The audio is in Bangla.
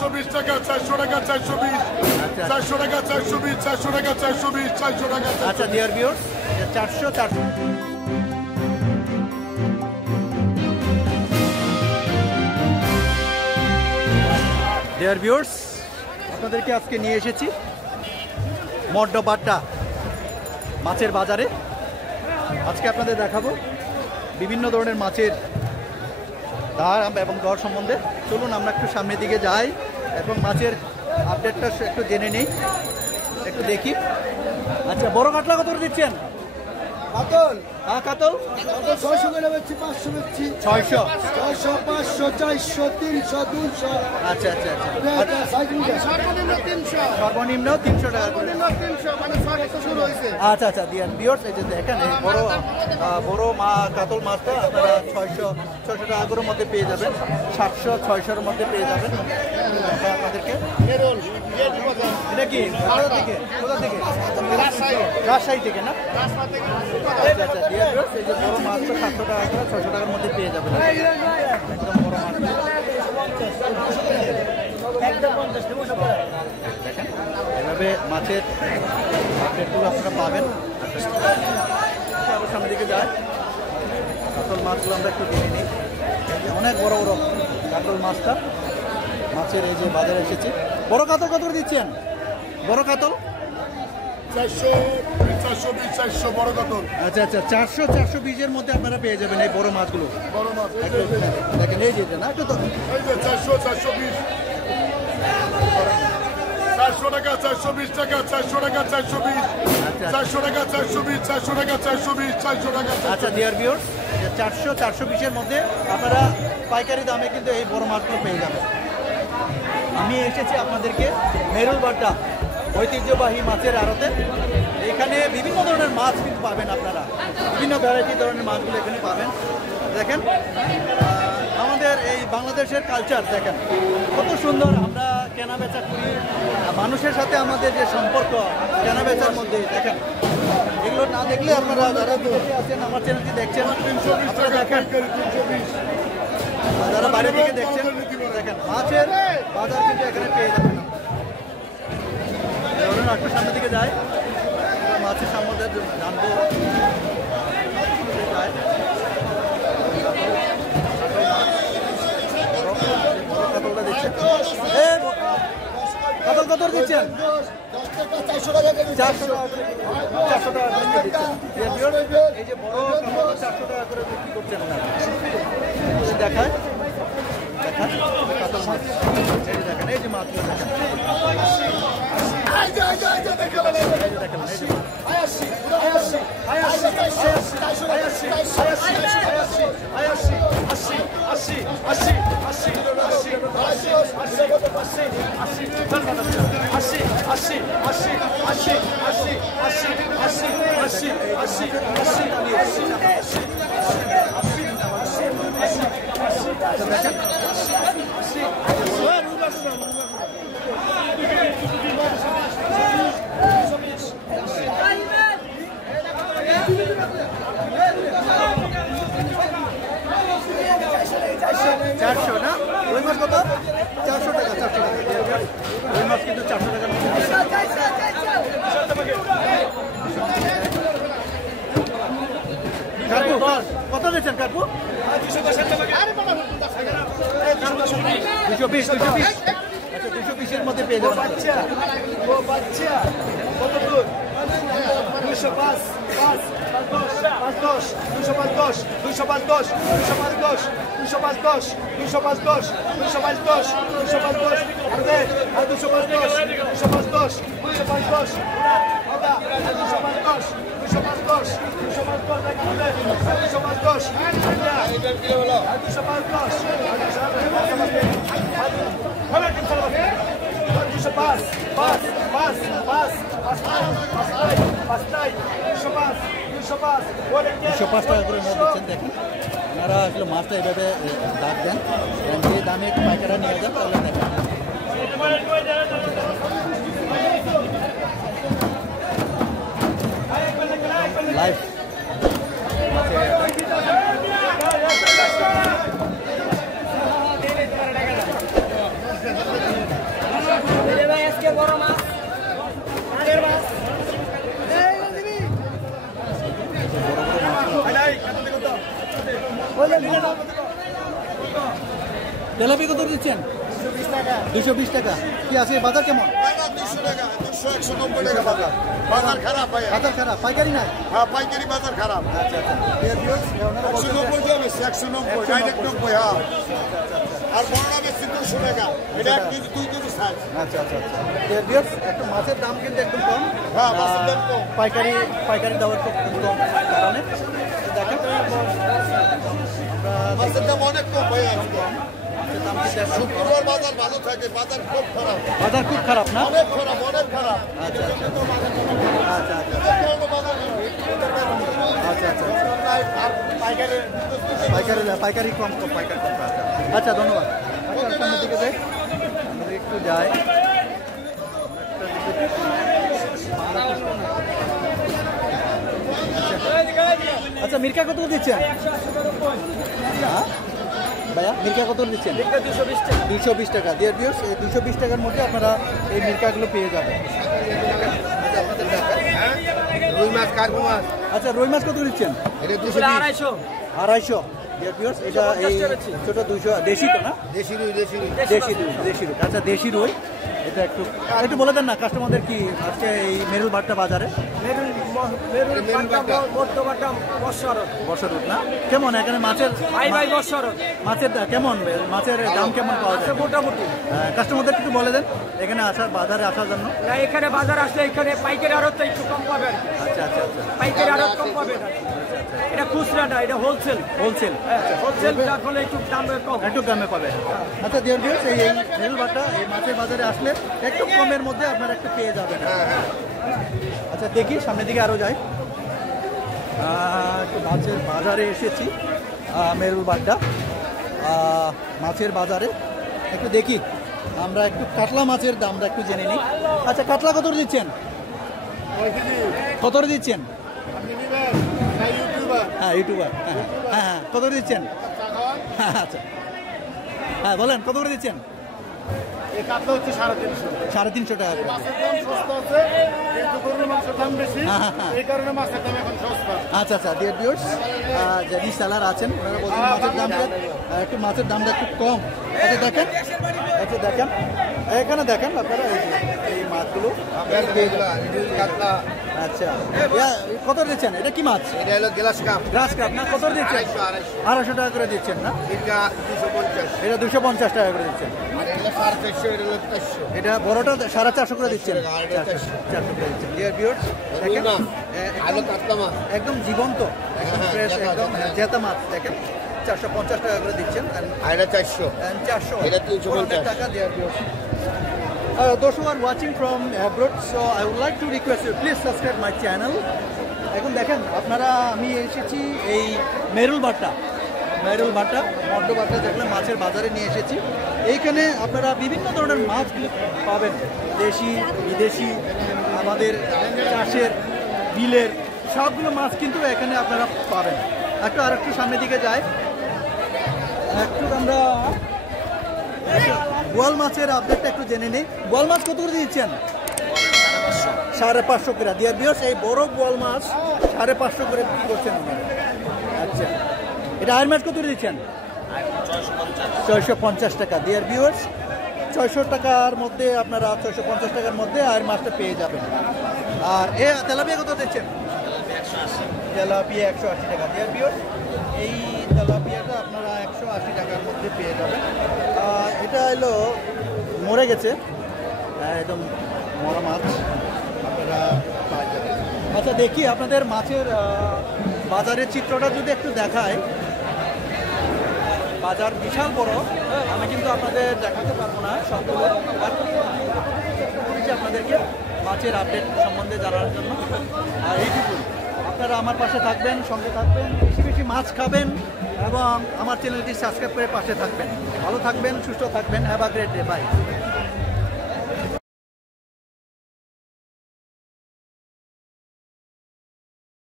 420 টাকা, 400 টাকা, 420, 400 টাকা, 420, 400 টাকা, 420, 400 টাকা। আচ্ছা ডিয়ার ভিউয়ার্স 400 400 ডিয়ার ভিউয়ার্স আপনাদেরকে আজকে নিয়ে এসেছি মড্ডবাড্ডা মাছের বাজারে। আজকে আপনাদের দেখাবো বিভিন্ন ধরনের মাছের দাম এবং দর সম্বন্ধে। চলুন আমরা একটু সামনের দিকে যাই এবং মাছের আপডেটটা একটু জেনে নেই, একটু দেখি। আচ্ছা বড় কাতলা কত করে দিচ্ছেন? কাতল, হ্যাঁ কাতল 600 করে বেচছি, 500 বেচছি, 600, 600, 500, 400, 300, 200। আচ্ছা আচ্ছা আচ্ছা সর্বনিম্ন 300, সর্বনিম্ন 300 টাকা করে। 300 মানে 600 শুরু হয়েছে। আচ্ছা আচ্ছা ডিয়ার ভিউয়ার্স এই যে দেখেন এই বড় কাতল মাছটা আপনারা 600 টাকা করে মধ্যে পেয়ে যাবেন, 700 600 মধ্যে পেয়ে যাবেন। আপনাদেরকে এটা কি কোথা থেকে? রাজশাহী থেকে না? আচ্ছা আচ্ছা ডিয়ার ভিউয়ার্স এই যে বড় মাছটা 700 টাকা করে 600 টাকার মধ্যে পেয়ে যাবেন। একদম বড় মাছ দেখেন এভাবে মাছের আপডেটগুলো আপনারা পাবেন। আরও সামনের দিকে যায় কাতল মাছগুলো আমরা একটু দেখে নিই। অনেক বড় বড় কাতল মাছটা মাছের এই যে বাজারে এসেছে। বড় কাতল কত করে দিচ্ছেন? বড় কাতল 400, 420, 400 বড় কাতল। আচ্ছা আচ্ছা 400 420 মধ্যে আপনারা পেয়ে যাবেন এই বড় মাছগুলো। বড় মাছ দেখেন এই যে না একটু তো এই যে 400, 420, 400 টাকা, 420 টাকা, 400 টাকা, 420, 400 টাকা, 420, 400 টাকা, 420, 400 টাকা। আচ্ছা ডিয়ার ভিউয়ার্স 400 420 মধ্যে আপনারা পাইকারি দামে কিন্তু এই বড় মাছগুলো পেয়ে যাবেন। আমি এসেছি আপনাদেরকে মেরুলবাড্ডা ঐতিহ্যবাহী মাছের আড়তে। এখানে বিভিন্ন ধরনের মাছ কিন্তু পাবেন আপনারা, বিভিন্ন ভ্যারাইটি ধরনের মাছগুলো এখানে পাবেন। দেখেন আমাদের এই বাংলাদেশের কালচার দেখেন কত সুন্দর, আমরা কেনা বেচা করি, মানুষের সাথে আমাদের যে সম্পর্ক কেনা বেচার মধ্যে দেখেন এগুলো না দেখলে আপনারা যারা দূরে আছেন আমার চ্যানেলটি দেখছেন আপনারা দেখেন, যারা বাইরে থেকে দেখছেন দেখেন মাছের বাজার কিন্তু এখানে পেয়ে যাবেন। একটু সামনের দিকে যায় মাছের সম্বন্ধে জানবো। কাতল কত দিচ্ছেন? 400 টাকা কেজি, 400 টাকা করে দিচ্ছেন। এই যে বড় কাতল 400 টাকা করে বিক্রি করছেন দেখায় দেখান কাতল মাছ দেখেন এই যে মাছগুলো দেখেন চারশো না ওই মাছ কত? 400 টাকা 400 টাকা ওই মাছ কিন্তু 400 টাকার মধ্যে। কাকু কত দিচ্ছেন কাকু? 220 আচ্ছা 220 মধ্যে পেয়ে যাবেন। কত দূর? 205, 5, 10, 205, 10, 205, 10, 205, 10, 205, 10, 205, 10, 205, 10, 205, 10, আর 205, 10, 205, 10, 205, 10, 205, 10, 205, 10, 205, 10, 205 টাকা করে নোট দিচ্ছেন। দেখেন আপনারা আসলে মাছটা এভাবে দাগ দেন, যে দামে পাইকারা নিয়ে যান তাহলে দেখেন লাইভ তেলাপিয়া কত দিচ্ছেন? 220 টাকা। কি আছে বাজার কেমন? 200 টাকা, 200, 190 টাকা বাজার। বাজার খারাপ ভাই। বাজার খারাপ, পাইকারি নাই? হ্যাঁ, পাইকারি বাজার খারাপ। আচ্ছা আচ্ছা। Dear viewers, ওনারা বলছেন যে 190 টাকা বেশি, 190, ডাইরেক্ট 90, হ্যাঁ। আর বড়টা বেশি 200 টাকা। এটা 1 কেজি 2 কেজি সাইজ। আচ্ছা আচ্ছা আচ্ছা। Dear viewers, একটু মাছের দাম কিন্তু একদম কম। হ্যাঁ, মাছের দাম কম। পাইকারি দেওয়ার খুব কম কারণে দেখেন মাছের দাম অনেক কম ভাই আজকে। মাছের দাম কিন্তু এখন কম। শুক্রবার বাজার ভালো থাকে, বাজার খুব খারাপ। বাজার খুব খারাপ না? অনেক খারাপ, অনেক খারাপ। আচ্ছা আচ্ছা আচ্ছা আচ্ছা আচ্ছা আচ্ছা পাইকারি কম পাইকারি কম। আচ্ছা ধন্যবাদ। আচ্ছা সামনের দিকে যাই, আমরা একটু যাই। আচ্ছা মির্কা কত দিচ্ছেন? ভাইয়া মির্কা কত দিচ্ছেন? 220 টাকা। Dear viewers, এই 220 টাকার মধ্যে আপনারা এই মির্কাগুলো পেয়ে যাবেন। রুই মাছ, কার্গো মাছ। আচ্ছা রুই মাছ কত দিচ্ছেন? এটা 220। 250। Dear viewers, এটা এই ছোট 200 দেশি তো না? দেশি রুই। দেশি রুই। আচ্ছা দেশি রুই এটা একটু বলে দেন না কাস্টমারদের কি আজকে এই মেরুল বাট্টা বাজারে বর্ষারুট না কেমন এখানে মাছের কেমন মাছের দাম কেমন পাওয়া যায় মোটামুটি কাস্টমারদের একটু বলে দেন এখানে আসার বাজারে আসার জন্য না এখানে বাজার আসলে এখানে পাইকারি আড়ত একটু কম পাবে আচ্ছা আচ্ছা আচ্ছা পাইকারি আড়ত কম পাবে এটা খুচরা না এটা হোলসেল যার ফলে একটু দামে কম একটু দামে পাবে আচ্ছা ডিয়ার ভিউয়ার্স এই মেরুল বাট্টা এই মাছের বাজারে আসলে একটু কমের মধ্যে আপনারা একটু পেয়ে যাবেন আচ্ছা দেখি সামনের দিকে আরও যাই একটু মাছের বাজারে এসেছি মেরুল বাড্ডা মাছের বাজারে একটু দেখি আমরা একটু কাতলা মাছের দামটা একটু জেনে নিই আচ্ছা কাতলা কত দিচ্ছেন দিচ্ছেন হ্যাঁ ইউটিউবার হ্যাঁ কত দিচ্ছেন হ্যাঁ আচ্ছা হ্যাঁ বলেন কত করে দিচ্ছেন কাতলা হচ্ছে 350 টাকা এই কারণে মাছের দাম এখন সস্তা আচ্ছা আচ্ছা ডিয়ার ভিউয়ার্স যিনি সেলার আছেন ওনারা বলছেন মাছের দামটা একটু মাছের দামটা একটু কম আচ্ছা দেখেন এখানে দেখেন আপনারা এই মাছগুলো আচ্ছা কত দিচ্ছেন এটা কি মাছ এটা হলো গ্লাস কাপ না কত দিচ্ছেন 250 টাকা করে দিচ্ছেন না এটা 250 এটা 250 টাকা করে দিচ্ছেন এটা বড়টা 450 করে দিচ্ছেন 400 করে দিচ্ছেন ডিয়ার ভিউয়ার্স দেখেন একদম জীবন্ত একদম ফ্রেশ একদম জেতা মাছ দেখেন 450 টাকা করে দিচ্ছেন আর এটা 400 এটা 350 টাকা dear viewers those who are watching from abroad so I would like to request you please subscribe my channel এখন দেখেন আপনারা আমি এসেছি এই মেরুল বাট্টা মড্ড বাট্টা যেগুলো মাছের বাজারে নিয়ে এসেছি এইখানে আপনারা বিভিন্ন ধরনের মাছগুলো পাবেন দেশি বিদেশি আমাদের চাষের বিলের সবগুলো মাছ কিন্তু এখানে আপনারা পাবেন আর একটু সামনের দিকে যাই একটু আমরা বোয়াল মাছের আপডেটটা একটু জেনে নিই বোয়াল মাছ কত করে দিচ্ছেন 550 করে ডিয়ার ভিউয়ার্স এই বড় বোয়াল মাছ 550 করে বিক্রি করছেন আচ্ছা এটা আয়ের মাছ কত করে দিচ্ছেন 650 টাকা ডিয়ার ভিউয়ার্স 600 টাকার মধ্যে আপনারা 650 টাকার মধ্যে আয়ের মাছটা পেয়ে যাবেন আর এ তেলাপিয়া কত দিচ্ছেন তেলাপিয়া 180 টাকা ডিয়ার ভিউয়ার্স এই তেলাপিয়াটা আপনারা 180 টাকার মধ্যে পেয়ে যাবেন এটা হলো মরে গেছে একদম মরা মাছ আপনারা পাওয়া যাবে আচ্ছা দেখি আপনাদের মাছের বাজারের চিত্রটা যদি একটু দেখায় বাজার বিশাল বড় আমি কিন্তু আপনাদের দেখাতে পারবো না সবগুলো আপনাদেরকে মাছের আপডেট সম্বন্ধে জানার জন্য আর এইটুকুই আপনারা আমার পাশে থাকবেন সঙ্গে থাকবেন বেশি বেশি মাছ খাবেন এবং আমার চ্যানেলটি সাবস্ক্রাইব করে পাশে থাকবেন ভালো থাকবেন সুস্থ থাকবেন have a great day by